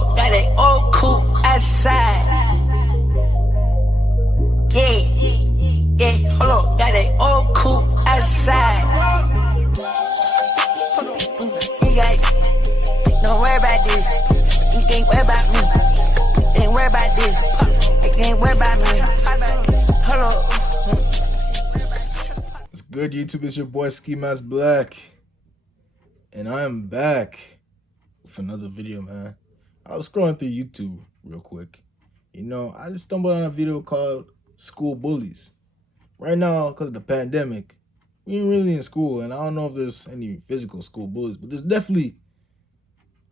on, got that old coupe outside. Yeah, hold on, got that old coupe outside. You got, don't worry about this. You can't worry about me. Ain't worry about this. You can't worry about me. Hold on. What's good, YouTube? It's your boy Ski Mask Black, and I am back with another video, man. I was scrolling through YouTube real quick. You know, I just stumbled on a video called School Bullies. Right now, because of the pandemic, we ain't really in school, and I don't know if there's any physical school bullies, but there's definitely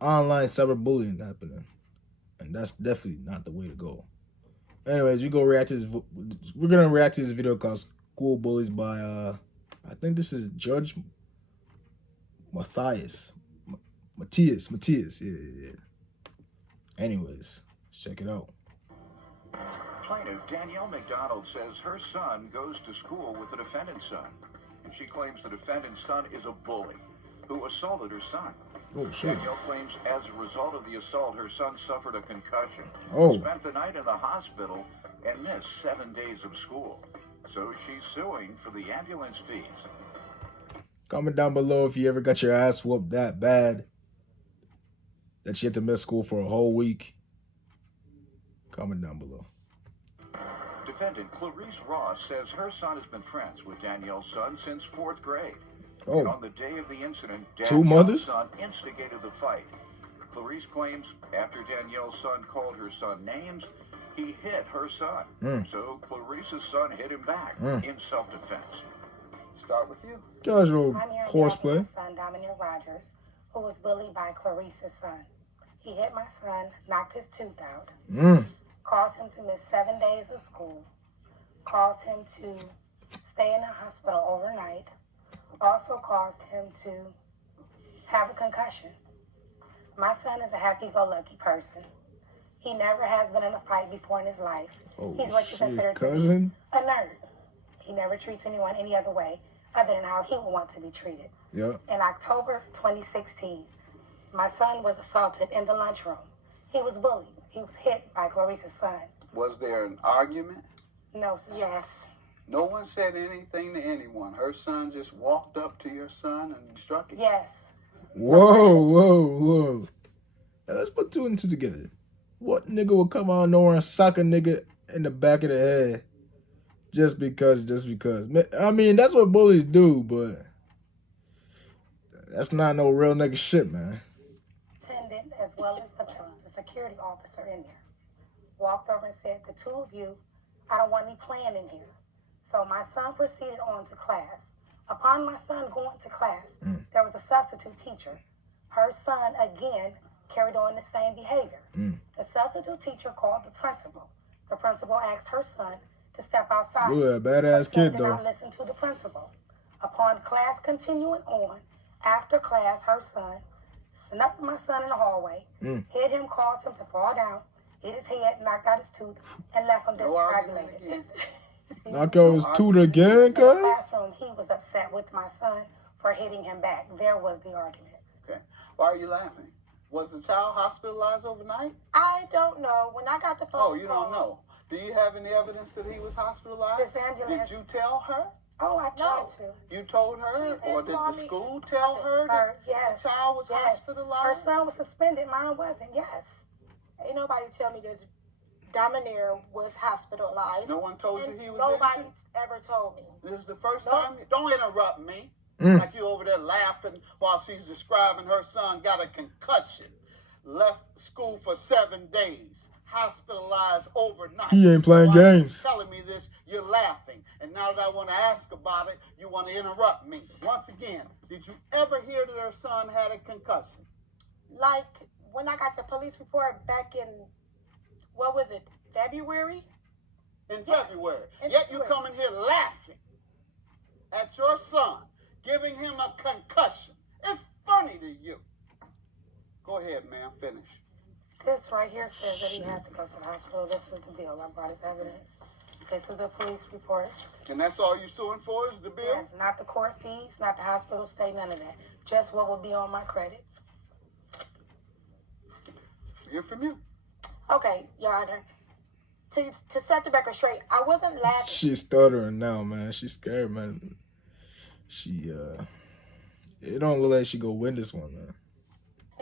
online cyberbullying happening, and that's definitely not the way to go. Anyways, we're gonna react to this video called School Bullies by I think this is Judge Matthias. Yeah. Anyways, let's check it out. Plaintiff Danielle McDonald says her son goes to school with the defendant's son, and she claims the defendant's son is a bully who assaulted her son. Oh, shit. Danielle claims as a result of the assault, her son suffered a concussion, spent the night in the hospital, and missed 7 days of school. So she's suing for the ambulance fees. Comment down below if you ever got your ass whooped that bad that you had to miss school for a whole week. Comment down below. Defendant Clarice Ross says her son has been friends with Danielle's son since 4th grade. Oh. And on the day of the incident, 2 months? Danielle's son instigated the fight. Clarice claims after Danielle's son called her son names, he hit her son. So Clarice's son hit him back in self-defense. Start with you. Casual horseplay. My son, Dominic Rogers, who was bullied by Clarice's son. He hit my son, knocked his tooth out, caused him to miss 7 days of school, caused him to stay in the hospital overnight, also caused him to have a concussion. My son is a happy-go-lucky person. He never has been in a fight before in his life. Oh, he's what you consider to be a nerd. He never treats anyone any other way other than how he would want to be treated. Yeah. In October 2016, my son was assaulted in the lunchroom. He was bullied. He was hit by Clarice's son. Was there an argument? No, sir. Yes. No one said anything to anyone. Her son just walked up to your son and struck him? Yes. Whoa. Now let's put two and two together. What nigga will come out of nowhere and sock a nigga in the back of the head just because? I mean, that's what bullies do, but that's not no real nigga shit, man. Attendant, as well as the security officer in there, walked over and said, "The two of you, I don't want any playing in here." So my son proceeded on to class. Upon my son going to class, there was a substitute teacher. Her son, again, carried on the same behavior. The substitute teacher called the principal. The principal asked her son to step outside. You a badass kid, though. Did not listen to the principal. Upon class continuing on, after class, her son snuck my son in the hallway, hit him, caused him to fall down, hit his head, knocked out his tooth, and left him discombobulated. Knock out his tooth again, In the classroom, he was upset with my son for hitting him back. There was the argument. Okay. Why are you laughing? Was the child hospitalized overnight? I don't know. When I got the phone Oh, you don't know. Do you have any evidence that he was hospitalized? This ambulance. Did you tell her? Oh, I tried to. You told her? Or did the school tell her that yes. the child was hospitalized? Her son was suspended. Mine wasn't. Yes. Ain't nobody tell me this. Dominaire was hospitalized. No one told you he was Nobody innocent? ever told me. This is the first time? Don't interrupt me. Like you over there laughing while she's describing her son got a concussion. Left school for 7 days. Hospitalized overnight. He ain't playing games. You're telling me this, you're laughing. And now that I want to ask about it, you want to interrupt me. Once again, did you ever hear that her son had a concussion? Like when I got the police report back in, what was it, February? In February. Yet you come in here laughing at your son, giving him a concussion. It's funny to you. Go ahead, ma'am. Finish. This right here says that he had to go to the hospital. This is the bill. I brought his evidence. This is the police report. And that's all you're suing for is the bill? Yes, not the court fees, not the hospital stay, none of that. Just what would be on my credit. Hear from you. Okay, Your Honor. To set the record straight, I wasn't laughing. She's stuttering now, man. She's scared, man. She, it don't look like she go win this one, man.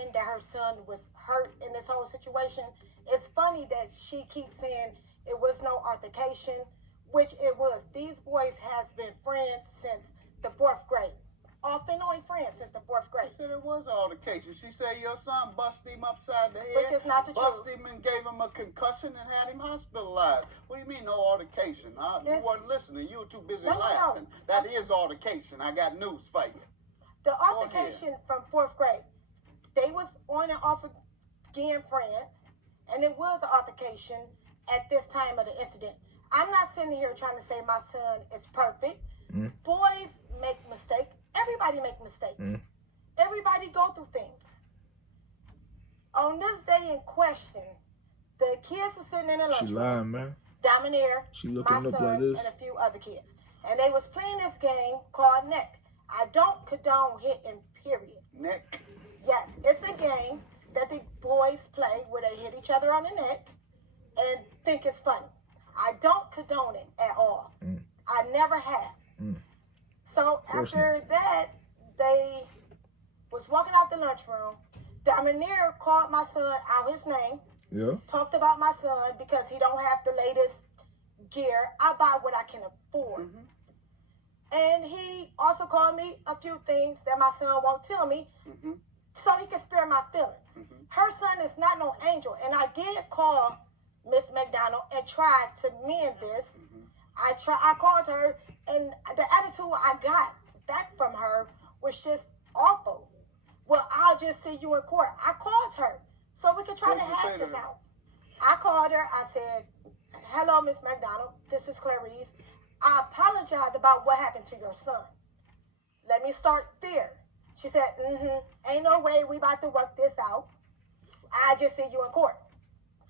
And that her son was hurt in this whole situation. It's funny that she keeps saying it was no altercation, which it was. These boys has been friends since the 4th grade. Off and on friends since the 4th grade. She said it was an altercation. She said your son busted him upside the head. Which is not the truth. Busted him and gave him a concussion and had him hospitalized. What do you mean no altercation? You weren't listening. You were too busy laughing. No. That is altercation. I got news for you. The altercation from 4th grade. They was on and off again friends. And it was an altercation at this time of the incident. I'm not sitting here trying to say my son is perfect. Boys make mistakes. Everybody make mistakes. Everybody go through things. On this day in question, the kids were sitting in the lunchroom. She lying, man. Dominaire, She looking my up son, like this. and a few other kids. And they was playing this game called Neck. I don't condone hitting, period. Neck. Yes, it's a game that the boys play where they hit each other on the neck and think it's funny. I don't condone it at all. I never have. So after that, they was walking out the lunchroom. Dominaire called my son out his name. Yeah. Talked about my son because he don't have the latest gear. I buy what I can afford. And he also called me a few things that my son won't tell me so he can spare my feelings. Her son is not no angel. And I did call Miss McDonald and tried to mend this. I called her, and the attitude I got back from her was just awful. Well, I'll just see you in court. I called her so we could try to hash this out. I called her. I said, hello, Miss McDonald. This is Clarice. I apologize about what happened to your son. Let me start there. She said, ain't no way we about to work this out. I just see you in court.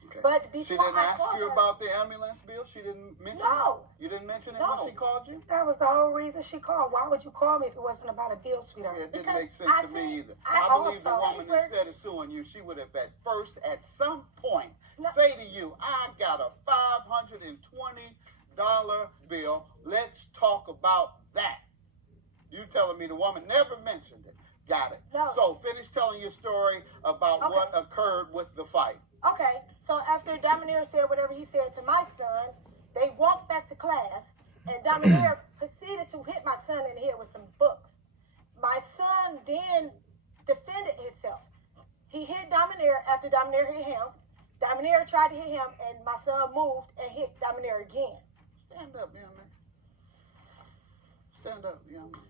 Okay. But before she didn't I ask called you her, about the ambulance bill? She didn't mention No. it? You didn't mention it No. when she called you? that was the whole reason she called. Why would you call me if it wasn't about a bill, sweetheart? Yeah, it didn't Because make sense I to said- me either. I I believe the also- woman, instead of suing you, she would have at some point, No. say to you, I got a $520 bill. Let's talk about that. You telling me the woman never mentioned it. Got it. No. So finish telling your story about Okay. what occurred with the fight. Okay, so after Dominaire said whatever he said to my son, they walked back to class, and Dominaire proceeded to hit my son in the head with some books. My son then defended himself. He hit Dominaire after Dominaire hit him. Dominaire tried to hit him, and my son moved and hit Dominaire again. Stand up, young man. Stand up, young man.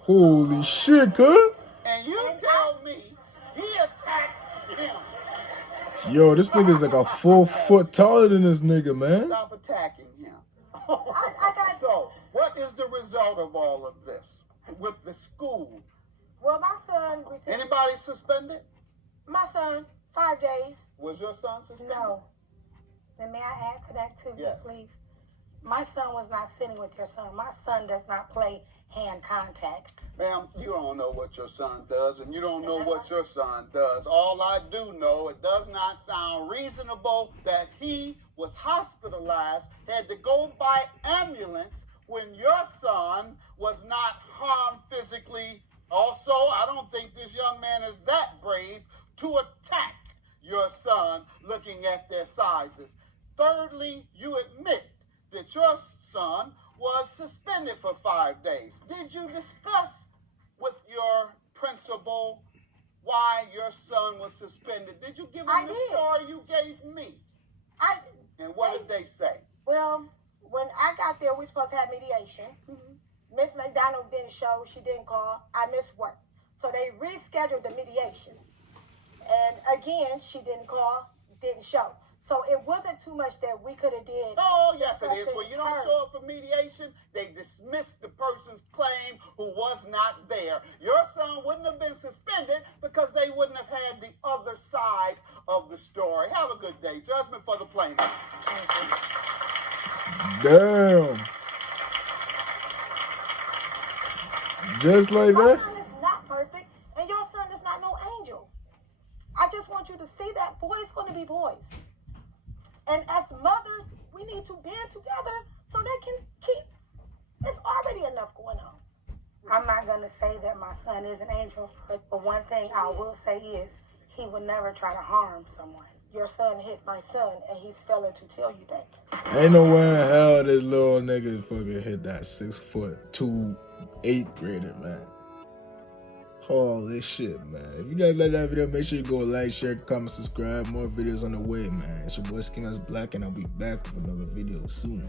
Holy shit, cuz. And you tell me he attacks him. Yo, this nigga's like a full foot taller than this nigga, man. Stop attacking him. I got- So, what is the result of all of this with the school? Well, my son received, Anybody suspended? my son, 5 days. Was your son suspended? No. And may I add to that too, Yes. please? My son was not sitting with your son. My son does not play hand contact. Ma'am, you don't know what your son does, and you don't know what your son does. All I do know, it does not sound reasonable that he was hospitalized, had to go by ambulance when your son was not harmed physically. Also, I don't think this young man is that brave to attack your son looking at their sizes. Thirdly, you admit that your son was suspended for 5 days. Did you discuss with your principal why your son was suspended? Did you give him I the did. story you gave me? And what did they say? Well, when I got there, we supposed to have mediation. Miss McDonald didn't show. She didn't call. I missed work. So they rescheduled the mediation. And again, she didn't call, didn't show. So it wasn't too much that we could have did. Oh, yes, it is. discussing When you don't her. show up for mediation, they dismiss the person's claim who was not there. Your son wouldn't have been suspended because they wouldn't have had the other side of the story. Have a good day. Judgment for the plaintiff. Damn. Just like My that? son is not perfect, and your son is not no angel. I just want you to see that boys gonna be boys. And as mothers, we need to band together so they can keep, there's already enough going on. I'm not going to say that my son is an angel, but one thing I will say is he would never try to harm someone. Your son hit my son, and he's failing to tell you that. Ain't no way in hell this little nigga fucking hit that 6'2", 8th grader, man. Holy shit, man. If you guys like that video, make sure you go like, share, comment, subscribe. More videos on the way, man. It's your boy Ski Mask Black, and I'll be back with another video soon.